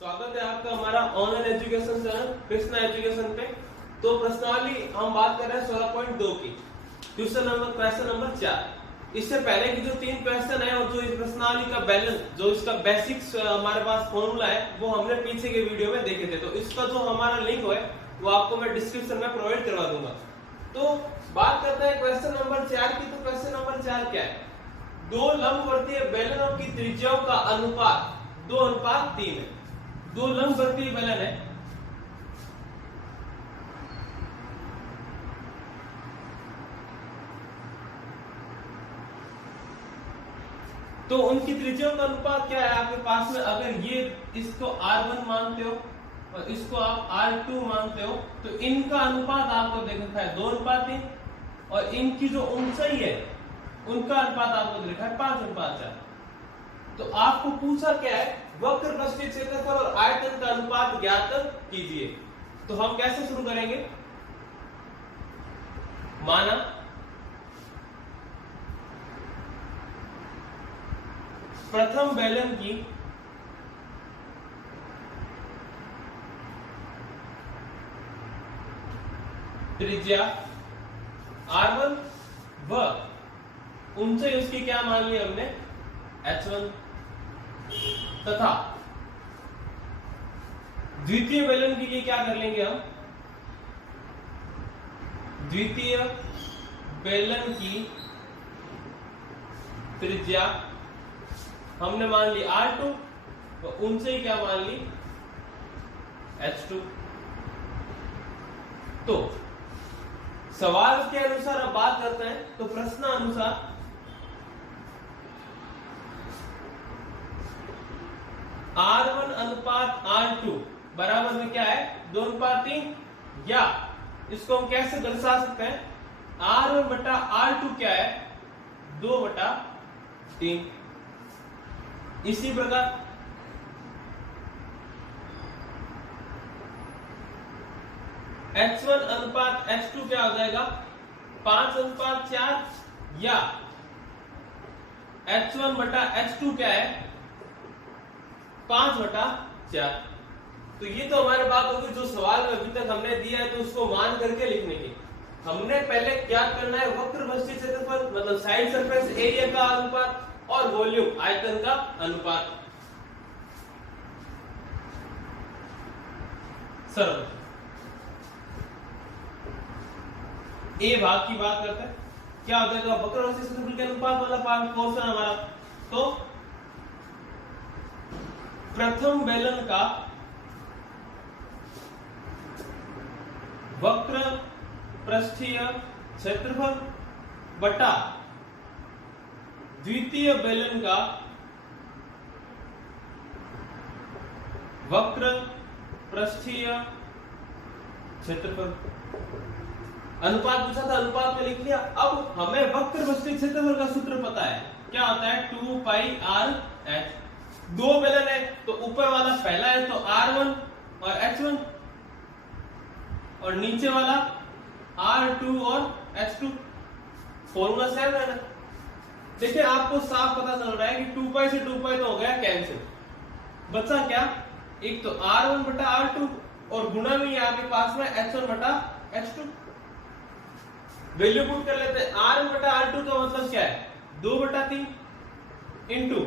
स्वागत है आपका हमारा online education channel Krishna education पे। तो प्रश्नावली हम बात कर रहे हैं 16.2 की, क्वेश्चन नंबर 4। इससे पहले की जो 3 क्वेश्चन है और जो इस प्रश्नावली का बैलेंस, जो इसका बेसिक्स हमारे पास फॉर्मूला है, वो हमने पीछे के वीडियो में देखे थे। तो इसका जो हमारा लिंक है वो आपको मैं डिस्क्रिप्शन में प्रोवाइड करवा दूंगा। तो बात करते हैं क्वेश्चन नंबर 4 की। तो क्वेश्चन नंबर 4 क्या है? दो लंबवर्तीय बेलनों की त्रिज्याओं का अनुपात 2:3 है। दो लंबवर्तीय बेलन है, तो उनकी त्रिज्याओं का अनुपात क्या है आपके पास में? अगर ये इसको R1 मानते हो और इसको आप R2 मानते हो तो इनका अनुपात आपको देख रखा है 2:3, और इनकी जो ऊंचाई है उनका अनुपात आपको देखा है 5:4। तो आपको पूछा क्या है? वक्र पृष्ठीय क्षेत्रफल और आयतन का अनुपात ज्ञात कीजिए। तो हम कैसे शुरू करेंगे? माना प्रथम बेलन की त्रिज्या R1 व ऊंचाई उसकी क्या मान ली हमने? H1, तथा द्वितीय बेलन के लिए क्या कर लेंगे हम? द्वितीय बेलन की त्रिज्या हमने मान ली R2 और ऊंचाई क्या मान ली? H2। तो सवाल के अनुसार अब बात करते हैं। तो प्रश्न अनुसार R1 अनुपात R2 बराबर में क्या है? 2:3, या इसको हम कैसे दर्शा सकते हैं? R1 बटा R2 क्या है? 2/3। इसी प्रकार H1 अनुपात H2 क्या हो जाएगा? 5:4, या H1 बटा H2 क्या है? 5/4। तो ये तो हमारे बात होगी जो सवाल में अभी तक हमने दिया है, तो उसको मान करके लिखने की। हमने पहले क्या करना है? वक्र पृष्ठीय क्षेत्रफल मतलब साइड सरफेस एरिया का अनुपात और वॉल्यूम आयतन का अनुपात। सरल ए भाग की बात करते हैं। क्या होता है? तो वक्र पृष्ठीय क्षेत्रफल के अनुपात वाला पार्ट क्वेश्चन हमारा। तो प्रथम बेलन का वक्र पृष्ठीय क्षेत्रफल बटा द्वितीय बेलन का वक्र पृष्ठीय क्षेत्रफल। अनुपात पूछा था, अनुपात में लिख लिया। अब हमें वक्र पृष्ठीय क्षेत्रफल का सूत्र पता है, क्या होता है? 2πr/h। दो बेलन है तो ऊपर वाला पहला है तो R1 और H1, और नीचे वाला R2 और H2। फॉर्मूला सेम है ना? देखिए आपको साफ पता चल रहा है कि 2π से 2π तो हो गया कैंसिल। बचा क्या? एक तो R1 बटा R2 और गुणा में आपके पास में H1 बटा H2। वैल्यू पुट कर लेते हैं। R1 बटा R2 का मतलब क्या है? 2/3 इंटू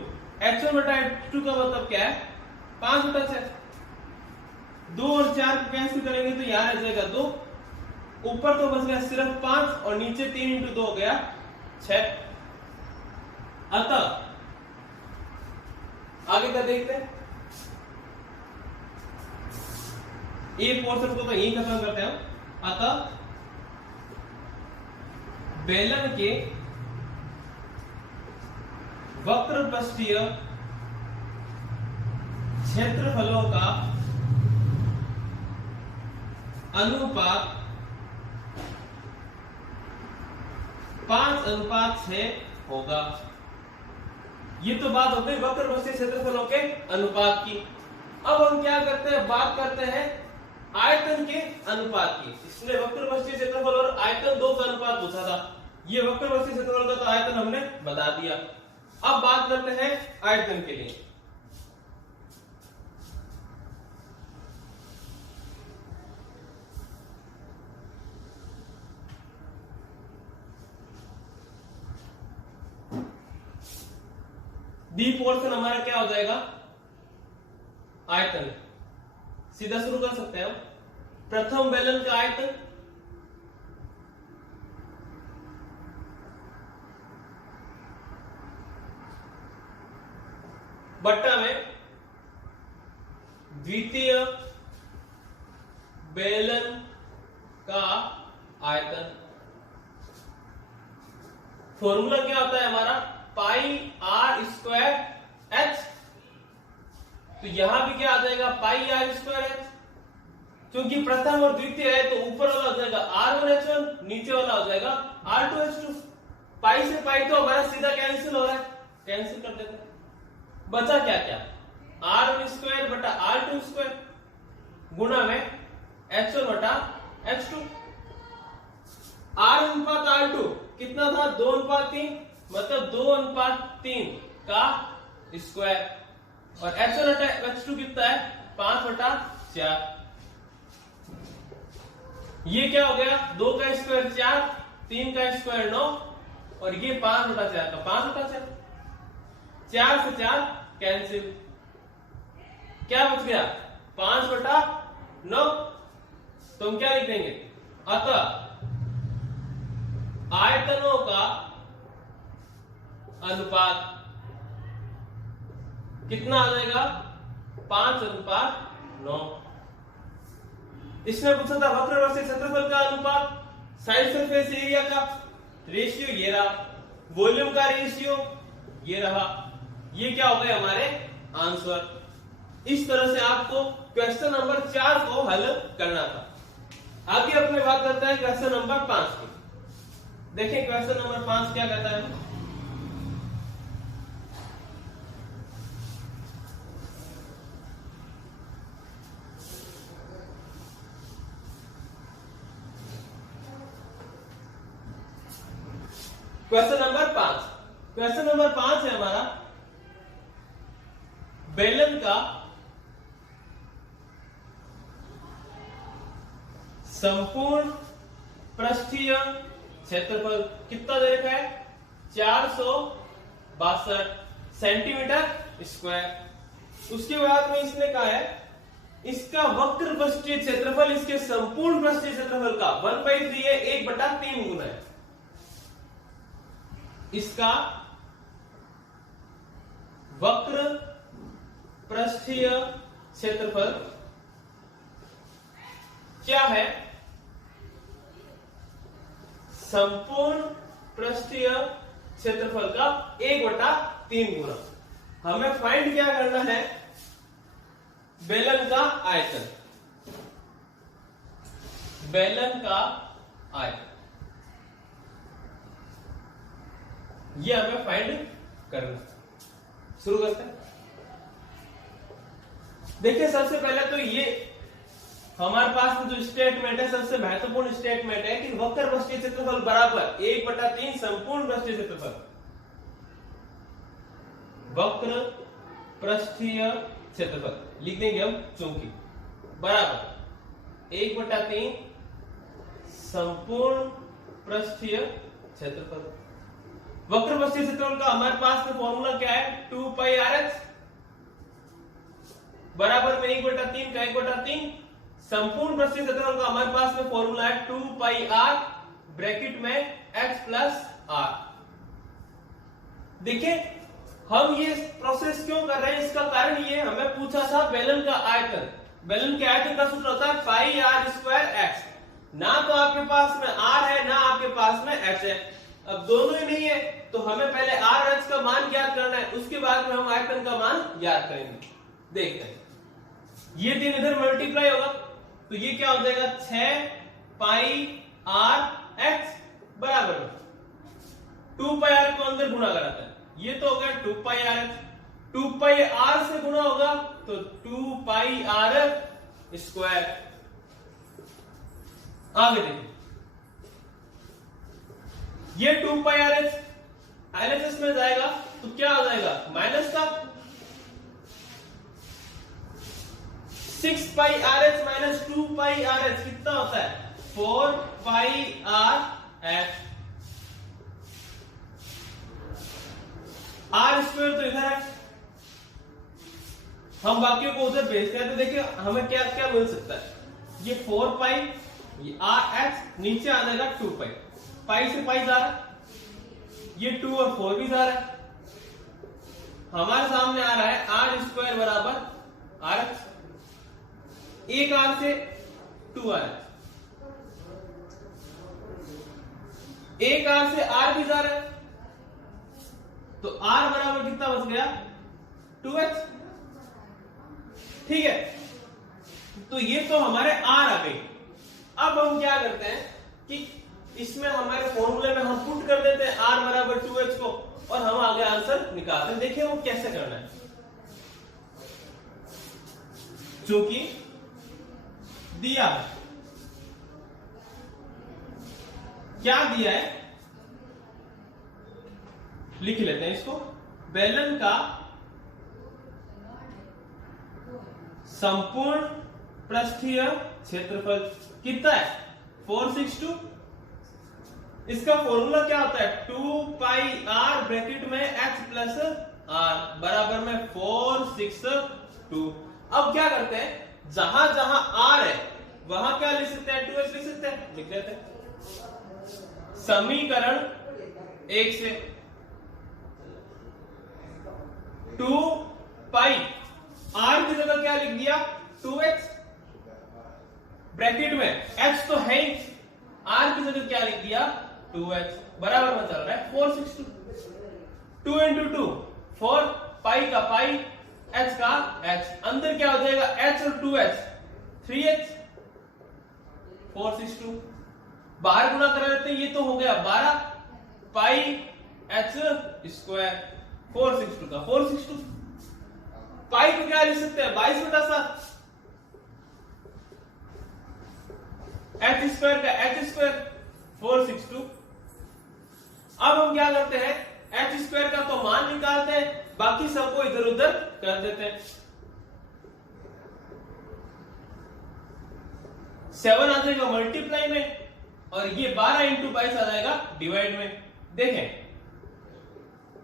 H1 बटा H2 का मतलब क्या है? 5/6। 2 और 4 को कैंसिल करेंगे तो यहाँ रह जाएगा 2, ऊपर तो बच गया सिर्फ 5 और नीचे 3 इंटू 2 हो गया 6। अतः आगे का देखते हैं। ए पोर्शन को तो यही खत्म करते हैं। अतः बेलन के वक्र पृष्ठीय क्षेत्रफलों का अनुपात 5:6 होगा। ये तो बात हो गई वक्र पृष्ठीय क्षेत्रफलों के अनुपात की। अब हम क्या करते हैं? बात करते हैं आयतन के अनुपात की। इसने वक्र पृष्ठीय क्षेत्रफल और आयतन 2 का अनुपात पूछा था। ये वक्र पृष्ठीय क्षेत्रफल का तो आयतन हमने बता दिया। अब बात करते हैं आयतन के लिए। डी पोर्शन हमारा क्या हो जाएगा, आयतन। सीधा शुरू कर सकते हैं हम। प्रथम बेलन का आयतन बट्टा में द्वितीय बेलन का आयतन। फॉर्मूला क्या होता है हमारा, पाई आर स्क्वायर एच। तो यहां भी क्या आ जाएगा, पाई आर स्क्वायर एच। क्योंकि प्रथम और द्वितीय है तो ऊपर वाला हो जाएगा R1H1, नीचे वाला हो जाएगा R2H2। पाई से पाई तो हमारा सीधा कैंसिल हो रहा है, कैंसिल कर देते हैं। बचा क्या क्या, R1 स्क्वायर बटा R2 स्क्वायर गुणा में H1 बटा H2। R/R2 कितना था, 2:3, मतलब 2:3 का स्क्वायर। और H1 बटा H2 कितना है, 5/4। ये क्या हो गया, 2 का स्क्वायर 4, 3 का स्क्वायर 9, और ये 5/4 का 5/4। 4 से 4 कैंसिल, क्या बच गया, 5/9। तो हम क्या लिख देंगे, अतः आयतनों का अनुपात कितना आ जाएगा, 5:9। इसने पूछा था वक्र वर्सेस क्षेत्रफल का अनुपात, साइड सरफेस एरिया का रेशियो ये रहा, वॉल्यूम का रेशियो ये रहा। ये क्या हो गए हमारे आंसर। इस तरह से आपको क्वेश्चन नंबर 4 को हल करना था। आगे अपने बात करते हैं क्वेश्चन नंबर 5 की। देखिए क्वेश्चन नंबर 5 क्या कहता है। क्वेश्चन नंबर 5 है हमारा, बेलन का संपूर्ण पृष्ठीय क्षेत्रफल कितना दे रखा है, 462 सेंटीमीटर स्क्वायर। उसके बाद में इसने कहा है इसका वक्र पृष्ठीय क्षेत्रफल इसके संपूर्ण पृष्ठीय क्षेत्रफल का 1/3 है, 1/3 गुना है। इसका वक्र पृष्ठीय क्षेत्रफल क्या है, संपूर्ण पृष्ठीय क्षेत्रफल का 1/3 गुना। हमें फाइंड क्या करना है, बेलन का आयतन। बेलन का आयतन ये हमें फाइंड करना। शुरू करते हैं। देखिए सबसे पहले तो ये हमारे पास में जो स्टेटमेंट है, सबसे महत्वपूर्ण स्टेटमेंट है कि वक्र पृष्ठीय क्षेत्रफल बराबर 1/3 संपूर्ण पृष्ठीय क्षेत्रफल। वक्र पृष्ठीय क्षेत्रफल लिख देंगे हम, चूंकि बराबर 1/3 संपूर्ण पृष्ठीय क्षेत्रफल। वक्र पृष्ठीय क्षेत्रफल का हमारे पास में फॉर्मूला क्या है, 2πrh बराबर में 1/3 का 1/3। संपूर्ण पृष्ठीय क्षेत्रफल का हमारे पास में फॉर्मूला है 2πr ब्रैकेट में h प्लस r। देखिए हम ये प्रोसेस क्यों कर रहे हैं, इसका कारण ये हमें पूछा था बेलन का आयतन। बेलन के आयतन का सूत्र होता है पाई आर स्क्वायर एक्स। ना तो आपके पास में r है ना आपके पास में h है। अब दोनों ही नहीं है तो हमें पहले r और h का मान ज्ञात करना है, उसके बाद में हम आयतन का मान ज्ञात करेंगे। देखते हैं, ये तीन इधर मल्टीप्लाई होगा तो ये क्या हो जाएगा, 6πr(x) बराबर 2πr को अंदर गुणा कराता है, ये तो हो गया 2πrh। 2πr से गुणा होगा तो 2πr स्क्वायर। आगे देखिए, ये 2πrh LHS में जाएगा तो क्या हो जाएगा, माइनस का 6πrh माइनस 2πrh कितना होता है, 4πrh। r² स्क्वायर तो इधर है, हम बाकियों को उधर भेजते हैं तो देखिए हमें क्या क्या मिल सकता है, ये 4 पाई, ये आर एच, नीचे आ जाएगा 2 पाई, पाई से पाई जा रहा है, ये 2 और 4 भी जा रहा है, हमारे सामने आ रहा है आर स्क्वायर बराबर आर एच, एक आर से 2 आर एच, एक आर से आर भी जा रहा है, तो आर बराबर कितना बच गया 2h। ठीक है, तो ये तो हमारे आर आ गई। अब हम क्या करते हैं कि इसमें हमारे फॉर्मूले में हम पुट कर देते हैं आर बराबर 2h को, और हम आगे आंसर निकालते हैं। देखिए वो कैसे करना है, जो कि दिया है, क्या दिया है लिख लेते हैं इसको। बेलन का संपूर्ण पृष्ठीय क्षेत्रफल कितना है 462। इसका फॉर्मूला क्या होता है 2 पाई आर ब्रैकेट में h प्लस आर बराबर में 462। अब क्या करते हैं, जहां जहां आर है वहां क्या लिख सकते हैं 2h लिख सकते हैं, लिख लेते हैं। समीकरण 1 से 2 पाई आर की जगह क्या लिख दिया 2h, ब्रैकेट में h तो है ही, आर की जगह क्या लिख दिया 2h, बराबर में चल रहा है 462। 2 into 2 4, पाई का पाई, h का h, अंदर क्या हो जाएगा h और 2h 3h, 462। बाहर गुना करा लेते हैं, ये तो हो गया 12 पाई h स्क्वायर, 462 का 462। पाई को क्या लिख सकते हैं 22/7, h स्क्वायर का h स्क्वायर 462। अब हम क्या करते हैं h स्क्वायर का तो मान निकालते हैं, बाकी सबको इधर उधर कर देते हैं। 7 आ जाएगा मल्टीप्लाई में, और ये 12 इंटू 22 आ जाएगा डिवाइड में। देखें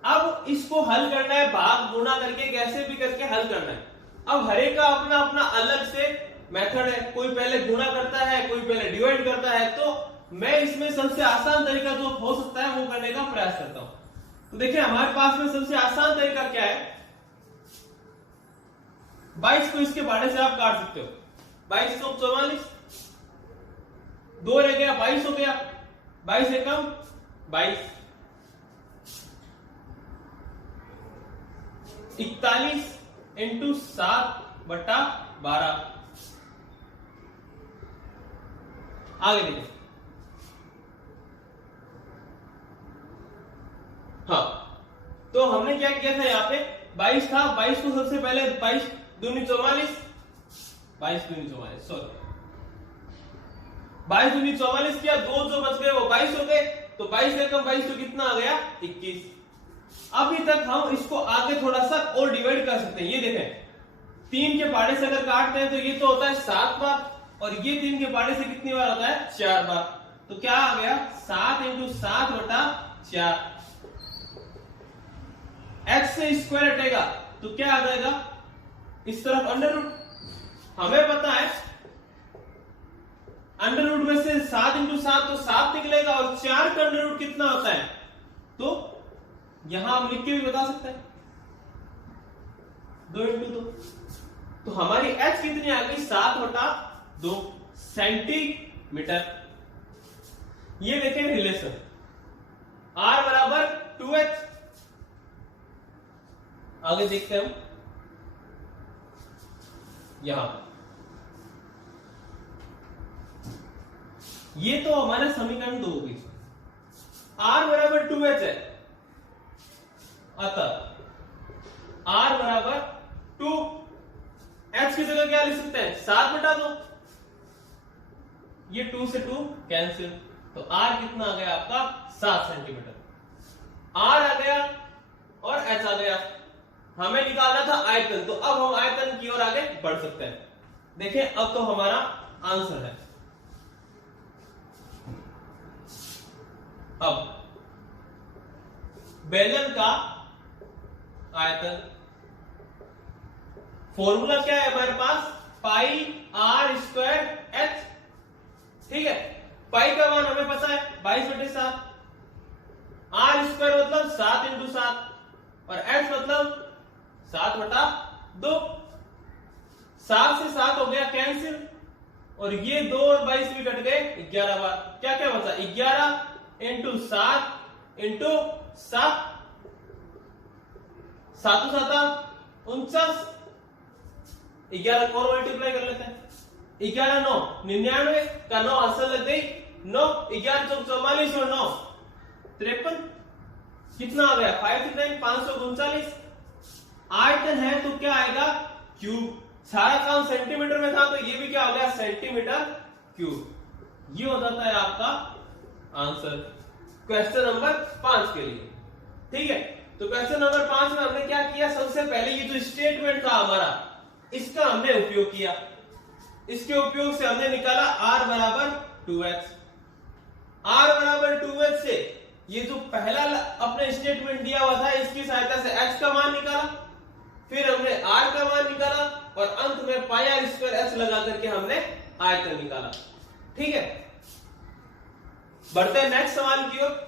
अब इसको हल करना है, भाग गुणा करके कैसे भी करके हल करना है। अब हर एक का अपना अपना अलग से मेथड है, कोई पहले गुणा करता है, कोई पहले डिवाइड करता है, तो मैं इसमें सबसे आसान तरीका जो हो सकता है वो करने का प्रयास करता हूं। तो देखिए हमारे पास में सबसे आसान तरीका क्या है, 22 को इसके भाड़े से आप काट सकते हो, 22 को 44, 2 रह गया 22 हो गया, 22 एकम 22, 41 इंटू 7/12। आगे देखिए, हाँ तो हमने क्या किया था, यहाँ पे 22 था, 22 को सबसे पहले 22 दूनी 44, 22 दूनी 44 सॉरी 22 दूनी 44 किया, 2 जो बच गए वो 22 हो गए, तो 22 एकम 22 तो कितना आ गया 21। अभी तक हम इसको आगे थोड़ा सा और डिवाइड कर सकते हैं। ये देखें 3 के पाड़े से अगर काटते हैं तो ये तो होता है 7 बार, और ये 3 के पाड़े से कितनी बार होता है 4 बार, तो क्या आ गया 7 इंटू 7/4। x से स्क्वायर हटेगा तो क्या आ जाएगा इस तरफ अंडर रूट। हमें पता है अंडर रूट में से 7 इंटू 7 तो 7 निकलेगा, और 4 का अंडर रूट कितना होता है, तो यहां हम लिख के भी बता सकते हैं 2 इंटू 2। तो हमारी h कितनी आ गई 7/2 सेंटीमीटर। ये देखें रिलेशन r बराबर 2h। आगे देखते हैं हम, यहां ये तो हमारा समीकरण 2 होगी, r बराबर 2h है, अतः r बराबर 2, h की जगह क्या लिख सकते हैं 7/2, ये 2 से 2 कैंसिल, तो r कितना आ गया आपका 7 सेंटीमीटर। r आ गया और h आ गया, हमें निकालना था आयतन, तो अब हम आयतन की ओर आगे बढ़ सकते हैं। देखिए अब तो हमारा आंसर है, अब बेलन का आयतन। फॉर्मूला क्या है हमारे पास, पाई आर स्क्वायर एच। ठीक है, पाई का मान हमें पता है 22/7, आर स्क्वायर मतलब 7 × 7 और एच मतलब 7/2। 7 से 7 हो गया कैंसिल और ये 2 और 22 भी कट गए 11 बार। क्या क्या बचा, 11 × 7 × 7, 7 7 49, 11 को और मल्टीप्लाई कर लेते हैं। 11 9 99 का 9 आंसर लग गई 9, 11 चौक 44 और 9 53, कितना आ गया 539 539। आयतन है तो क्या आएगा, क्यूब। सारा काम सेंटीमीटर में था तो ये भी क्या हो गया, सेंटीमीटर क्यूब। ये हो जाता है आपका आंसर क्वेश्चन नंबर 5 के लिए। ठीक है, तो क्वेश्चन नंबर 5 में हमने क्या किया, सबसे पहले ये जो स्टेटमेंट था हमारा, इसका हमने उपयोग किया। इसके उपयोग से हमने निकाला r बराबर 2h। r बराबर 2h से ये जो पहला अपने स्टेटमेंट दिया हुआ था इसकी सहायता से h का मान निकाला, फिर हमने r का मान निकाला और अंत में पाई आर स्क्वायर h लगा करके हमने आयतन निकाला। ठीक है, बढ़ते हैं नेक्स्ट सवाल की ओर।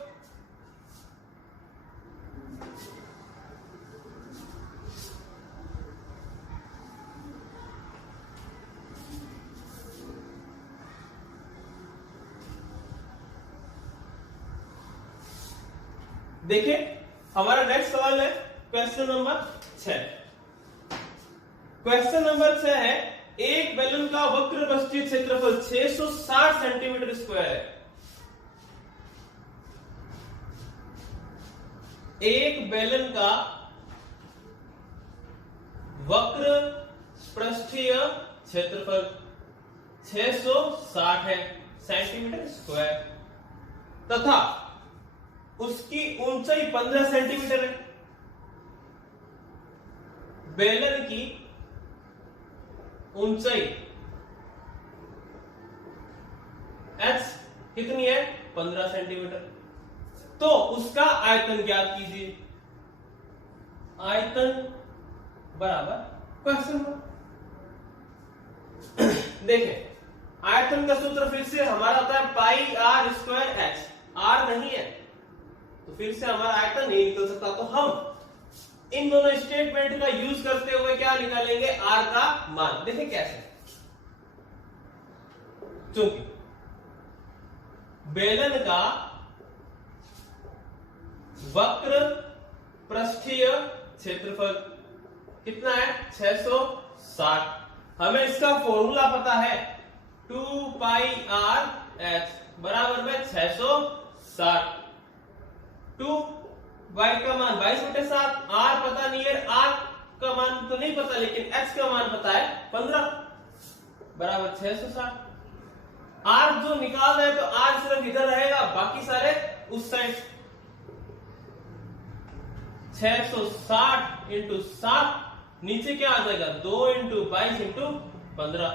देखिए हमारा नेक्स्ट सवाल है क्वेश्चन नंबर 6। क्वेश्चन नंबर 6 है, एक बैलून का वक्र बस्ती क्षेत्रफल 660 सेंटीमीटर स्क्वायर है। एक बैलून का वक्र पृष्ठीय क्षेत्रफल 660 है सेंटीमीटर स्क्वायर तथा उसकी ऊंचाई 15 सेंटीमीटर है। बेलन की ऊंचाई h कितनी है, 15 सेंटीमीटर। तो उसका आयतन ज्ञात कीजिए। आयतन बराबर क्वेश्चन मार्क। देखें आयतन का सूत्र फिर से हमारा होता है पाई आर स्क्वायर एच। आर नहीं है तो फिर से हमारा आयतन नहीं निकल सकता, तो हम इन दोनों स्टेटमेंट का यूज करते हुए क्या निकालेंगे, आर का मान। देखें कैसे, चूंकि बेलन का वक्र पृष्ठीय क्षेत्रफल कितना है, 660। हमें इसका फॉर्मूला पता है 2 पाई आर एच बराबर में 660। 2 y का मान 22/7, r पता नहीं है, r का मान तो नहीं पता लेकिन h का मान पता है 15 बराबर 660। r जो निकाल रहे हैं तो r सिर्फ इधर रहेगा, बाकी सारे उस साइड। 660 × 7 नीचे क्या आ जाएगा, 2 × 22 × 15,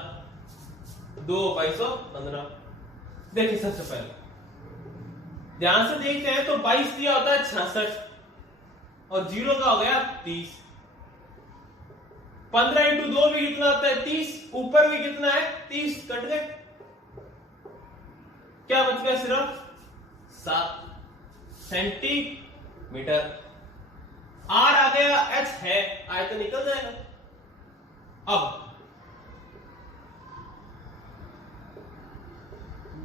2 2215। देखिए सबसे पहले ध्यान से देखते हैं तो 22 दिया होता है 66 और 0 का हो गया 30। 15 × 2 भी कितना होता है, 30। ऊपर भी कितना है, 30। कट गए, क्या बच गया, सिर्फ 7 सेंटीमीटर। आर आ गया, एच है, आयतन निकल जाएगा। अब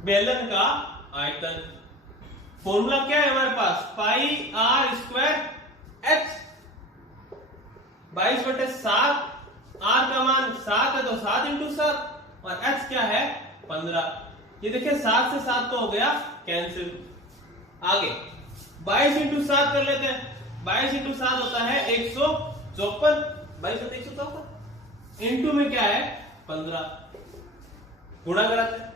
बेलन का आयतन, फॉर्मूला क्या है हमारे पास, पाई आर स्क्वायर एच। 22/7, आर का मान 7 है तो 7 × 7 और एच क्या है 15। ये देखिए 7 से 7 तो हो गया कैंसिल। आगे 22 × 7 कर लेते हैं। 22 × 7 होता है 154। 22 × 154 इंटू में क्या है 15, गुणा कराते हैं।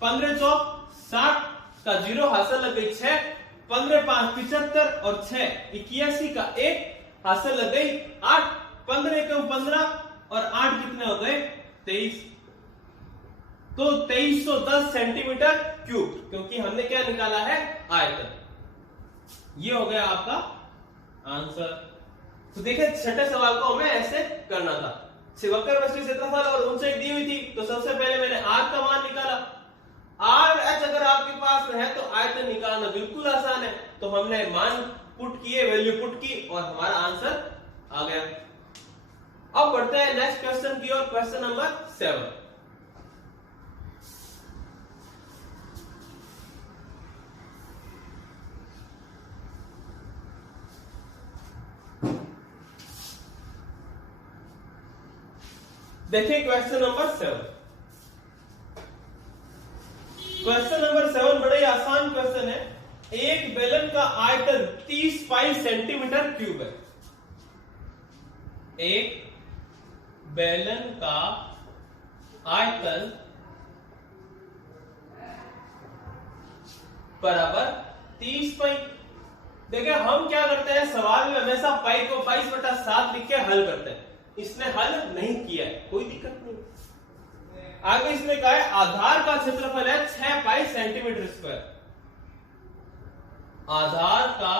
15 चौक 60 का 0 हासिल लग गई 6, 15 5 75 और 6 81 का 1 हासिल लग गई 8। 15 एकम 15 और 8 कितने हो गए 23। तो 2310 सेंटीमीटर क्यूब, क्योंकि हमने क्या निकाला है, आयतन। ये हो गया आपका आंसर। तो देखिए छठे सवाल को हमें ऐसे करना था। वक्र वस्तु क्षेत्रफल और ऊंचाई दी हुई थी, तो सबसे पहले मैंने r का मान निकाला। r h अगर आपके पास है तो आयतन निकालना बिल्कुल आसान है, तो हमने मान पुट किए, वैल्यू पुट की और हमारा आंसर आ गया। अब बढ़ते हैं नेक्स्ट क्वेश्चन की ओर, क्वेश्चन नंबर 7। देखिए क्वेश्चन नंबर 7। क्वेश्चन नंबर 7 बड़ा ही आसान क्वेश्चन है। एक बेलन का आयतन 30 पाई सेंटीमीटर क्यूब है। एक बेलन का आयतन बराबर 30 पाई। देखिए हम क्या करते हैं, सवाल में हमेशा पाई को 22/7 लिख के हल करते हैं। इसने हल नहीं किया है, कोई दिक्कत नहीं। आगे इसने कहा है आधार का क्षेत्रफल है 6 पाई सेंटीमीटर स्क्वायर। आधार का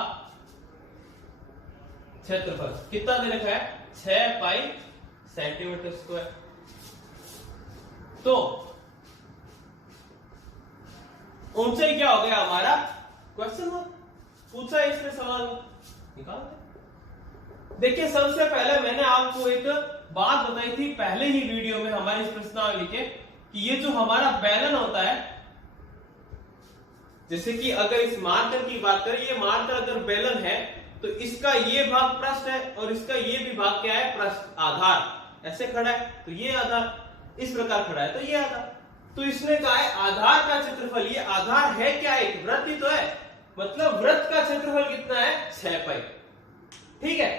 क्षेत्रफल कितना दे रखा है, 6 पाई सेंटीमीटर स्क्वायर। तो ऊंचाई क्या हो गया हमारा, क्वेश्चन पूछा है इसने सवाल निकाल। देखिए सबसे पहले मैंने आपको एक बात बताई थी पहले ही वीडियो में हमारी इस प्रश्नावली के, कि ये जो हमारा बेलन होता है, जैसे कि अगर इस मार्कर की बात करें, ये मार्कर अगर बेलन है तो इसका ये भाग पृष्ठ है और इसका ये भी भाग क्या है, पृष्ठ। आधार ऐसे खड़ा है तो ये आधार, इस प्रकार खड़ा है तो ये आधार। तो इसने कहा है आधार का क्षेत्रफल, ये आधार है क्या, एक वृत्त ही तो है, मतलब वृत्त का क्षेत्रफल कितना है, 6 पाई। ठीक है,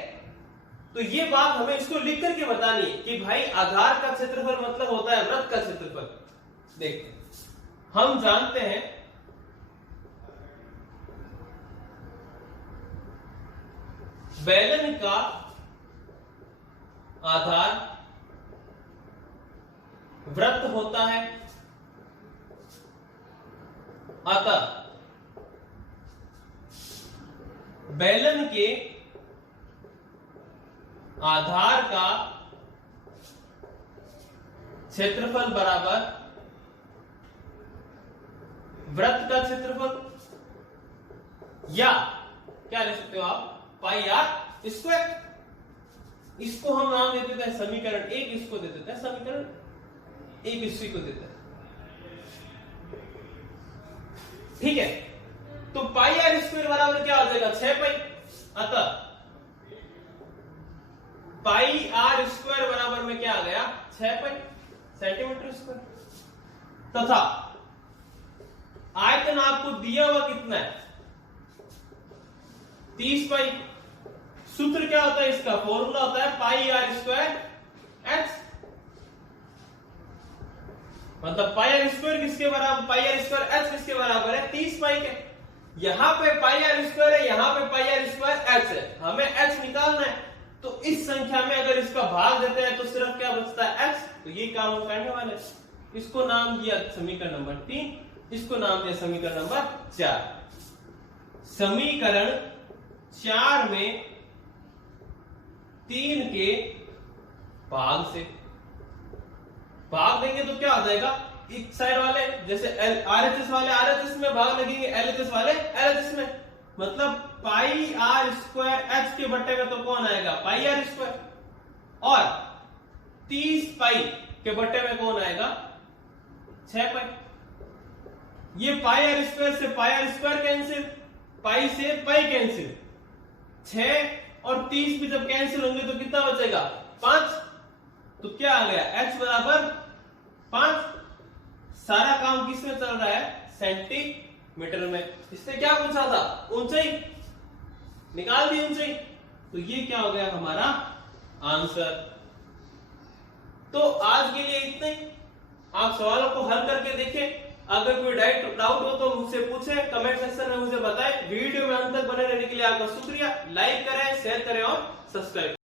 तो ये बात हमें इसको लिख करके बतानी है कि भाई आधार का क्षेत्रफल मतलब होता है वृत्त का क्षेत्रफल। देखते हम जानते हैं बेलन का आधार वृत्त होता है, अतः बेलन के आधार का क्षेत्रफल बराबर वृत्त का क्षेत्रफल, या क्या ले सकते हो आप, पाई आर स्क्वायर। इसको हम नाम दे देते हैं समीकरण 1, इसको दे देते हैं समीकरण 1, इसी को देते हैं। ठीक है, तो पाई आर स्क्वायर बराबर क्या हो जाएगा, 6 पाई। अतः पाई आर स्क्वायर बराबर में क्या आ गया, 6 पाई सेंटीमीटर स्क्वायर। तथा आयतन आपको दिया हुआ कितना है, 30 पाई। सूत्र क्या होता है इसका, फॉर्मूला होता है पाई आर स्क्वायर एच, मतलब पाई आर स्क्वायर किसके बराबर, पाई आर स्क्वायर एच किसके बराबर है, 30 पाई के। यहां पे पाई आर स्क्वायर है, यहां पे पाई आर स्क्वायर एच है, हमें एच निकालना है। तो इस संख्या में अगर इसका भाग देते हैं तो सिर्फ क्या बचता है, एच। तो ये काम हम करने वाले, इसको नाम दिया समीकरण नंबर 3, इसको नाम दिया समीकरण नंबर 4। समीकरण 4 में 3 के भाग से भाग देंगे तो क्या हो जाएगा, एक साइड वाले जैसे आरएचएस वाले आरएचएस में भाग लगेंगे, एलएचएस वाले एलएचएस में, मतलब पाई आर स्क्वायर एच के बट्टे में तो कौन आएगा, पाई आर स्क्वायर, और 30 पाई के बट्टे में कौन आएगा, 6 पाई। ये पाई आर स्क्वायर से पाई आर स्क्वायर कैंसिल, पाई से पाई कैंसिल, 6 और 30 भी जब कैंसिल होंगे तो कितना बचेगा, 5। तो क्या आ गया, h बराबर 5। सारा काम किस में चल रहा है, सेंटीमीटर में। इससे क्या पूछा था, ऊंचाई निकाल दी ऊंचाई, तो ये क्या हो गया हमारा आंसर। तो आज के लिए इतना ही। आप सवालों को हल करके देखें, अगर कोई डाउट हो तो मुझसे पूछे, कमेंट सेक्शन में मुझे बताएं। वीडियो में अंत तक बने रहने के लिए आपका शुक्रिया। लाइक करें, शेयर करें और सब्सक्राइब